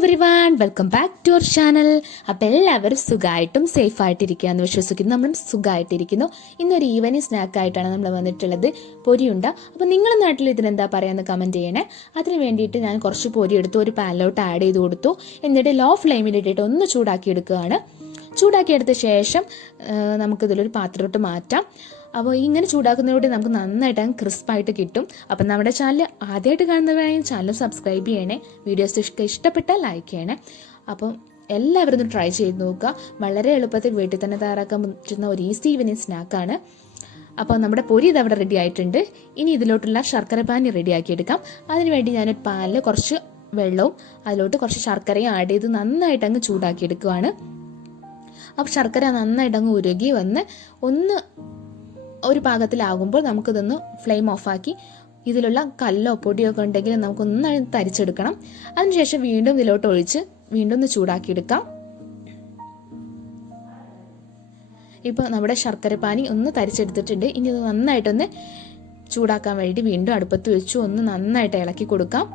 Everyone, welcome back to our channel. അപ്പോൾ എല്ലാവരും സുഖമായിട്ടും സേഫായിട്ടിരിക്കുകയെന്ന് വിശ്വസിക്കുന്നു. നമ്മളും സുഖമായിട്ടിരിക്കുന്നു. ഇന്നൊരു ഈവനിങ് സ്നാക്കായിട്ടാണ് നമ്മൾ വന്നിട്ടുള്ളത്, പൊരിയുണ്ട. അപ്പോൾ നിങ്ങളുടെ നാട്ടിൽ ഇതിനെന്താ പറയുക കമൻറ്റ് ചെയ്യണേ. അതിന് വേണ്ടിയിട്ട് ഞാൻ കുറച്ച് പൊരി എടുത്തു, ഒരു പാനിലോട്ട് ആഡ് ചെയ്ത് കൊടുത്തു. എന്നിട്ട് ലോ ഫ്ലെയിമിലിട്ടിട്ട് ഒന്ന് ചൂടാക്കി എടുക്കുകയാണ്. ചൂടാക്കിയെടുത്ത ശേഷം നമുക്കിതിലൊരു പാത്രത്തോട്ട് മാറ്റാം. അപ്പോൾ ഇങ്ങനെ ചൂടാക്കുന്നതോടെ നമുക്ക് നന്നായിട്ട് ക്രിസ്പായിട്ട് കിട്ടും. അപ്പം നമ്മുടെ ചാനൽ ആദ്യമായിട്ട് കാണുന്നവരാണെങ്കിൽ ചാനൽ സബ്സ്ക്രൈബ് ചെയ്യണേ. വീഡിയോസ് ഇഷ്ടപ്പെട്ടാൽ ലൈക്ക് ചെയ്യണേ. അപ്പം എല്ലാവരും ഒന്ന് ട്രൈ ചെയ്ത് നോക്കുക. വളരെ എളുപ്പത്തിൽ വീട്ടിൽ തന്നെ തയ്യാറാക്കാൻ പറ്റുന്ന ഒരു ഈസി ഈവനിങ് സ്നാക്കാണ്. അപ്പോൾ നമ്മുടെ പൊരി ഇത് അവിടെ റെഡി ആയിട്ടുണ്ട്. ഇനി ഇതിലോട്ടുള്ള ശർക്കര പാനി റെഡിയാക്കി എടുക്കാം. അതിനുവേണ്ടി ഞാനൊരു പാനിൽ കുറച്ച് വെള്ളവും അതിലോട്ട് കുറച്ച് ശർക്കരയും ആഡ് ചെയ്ത് നന്നായിട്ട് അങ്ങ് ചൂടാക്കി എടുക്കുകയാണ്. അപ്പോൾ ശർക്കര നന്നായിട്ട് അങ്ങ് ഉരുകി വന്ന് ഒന്ന് ഒരു പാകത്തിലാകുമ്പോൾ നമുക്കിതൊന്ന് ഫ്ലെയിം ഓഫാക്കി ഇതിലുള്ള കല്ലോ പൊടിയോ ഒക്കെ ഉണ്ടെങ്കിൽ നമുക്കൊന്ന് തരിച്ചെടുക്കണം. അതിനുശേഷം വീണ്ടും ഇതിലോട്ട് ഒഴിച്ച് വീണ്ടും ഒന്ന് ചൂടാക്കിയെടുക്കാം. ഇപ്പോൾ നമ്മുടെ ശർക്കരപ്പാനി ഒന്ന് തരിച്ചെടുത്തിട്ടുണ്ട്. ഇനി ഇത് നന്നായിട്ടൊന്ന് ചൂടാക്കാൻ വേണ്ടി വീണ്ടും അടുപ്പത്ത് വെച്ച് ഒന്ന് നന്നായിട്ട് ഇളക്കി കൊടുക്കാം.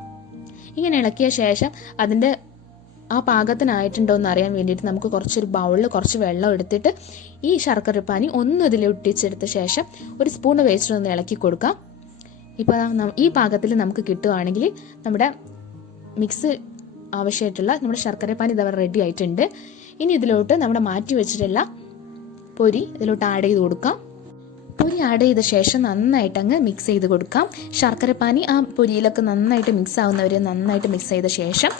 ഇങ്ങനെ ഇളക്കിയ ശേഷം അതിൻ്റെ ആ പാകത്തിനായിട്ടുണ്ടോ എന്ന് അറിയാൻ വേണ്ടിയിട്ട് നമുക്ക് കുറച്ചൊരു ബൗളിൽ കുറച്ച് വെള്ളം എടുത്തിട്ട് ഈ ശർക്കരപ്പാനി ഒന്ന് ഇതിൽ ഒട്ടിച്ചെടുത്ത ശേഷം ഒരു സ്പൂൺ വെച്ചിട്ടൊന്ന് ഇളക്കി കൊടുക്കാം. ഇപ്പോൾ ഈ പാകത്തിൽ നമുക്ക് കിട്ടുകയാണെങ്കിൽ നമ്മുടെ മിക്സ് ആവശ്യമായിട്ടുള്ള നമ്മുടെ ശർക്കരപ്പാനി ഇതവർ റെഡി ആയിട്ടുണ്ട്. ഇനി ഇതിലോട്ട് നമ്മുടെ മാറ്റി വെച്ചിട്ടുള്ള പൊരി ഇതിലോട്ട് ആഡ് ചെയ്ത് കൊടുക്കാം. പൊരി ആഡ് ചെയ്ത ശേഷം നന്നായിട്ട് അങ്ങ് മിക്സ് ചെയ്ത് കൊടുക്കാം. ശർക്കരപ്പാനി ആ പൊരിയിലൊക്കെ നന്നായിട്ട് മിക്സ് ആവുന്നവരെ നന്നായിട്ട് മിക്സ് ചെയ്ത ശേഷം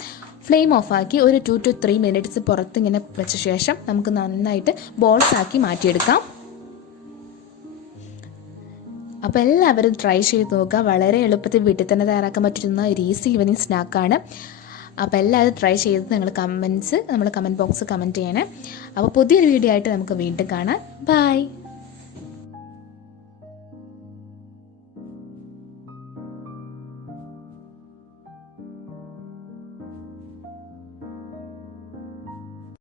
ഫ്ലെയിം ഓഫാക്കി ഒരു 2 to 3 മിനിറ്റ്സ് പുറത്ത് ഇങ്ങനെ വെച്ച ശേഷം നമുക്ക് നന്നായിട്ട് ബോൾസ് ആക്കി മാറ്റിയെടുക്കാം. അപ്പോൾ എല്ലാവരും ട്രൈ ചെയ്ത് നോക്കുക. വളരെ എളുപ്പത്തിൽ വീട്ടിൽ തന്നെ തയ്യാറാക്കാൻ പറ്റുന്ന ഒരു ഈസി ഈവനിങ് സ്നാക്കാണ്. അപ്പോൾ എല്ലാവരും ട്രൈ ചെയ്ത് നിങ്ങൾ കമൻറ്റ് ബോക്സ് കമൻറ്റ് ചെയ്യണേ. അപ്പോൾ പുതിയൊരു വീഡിയോ ആയിട്ട് നമുക്ക് വീണ്ടും കാണാം. ബൈ.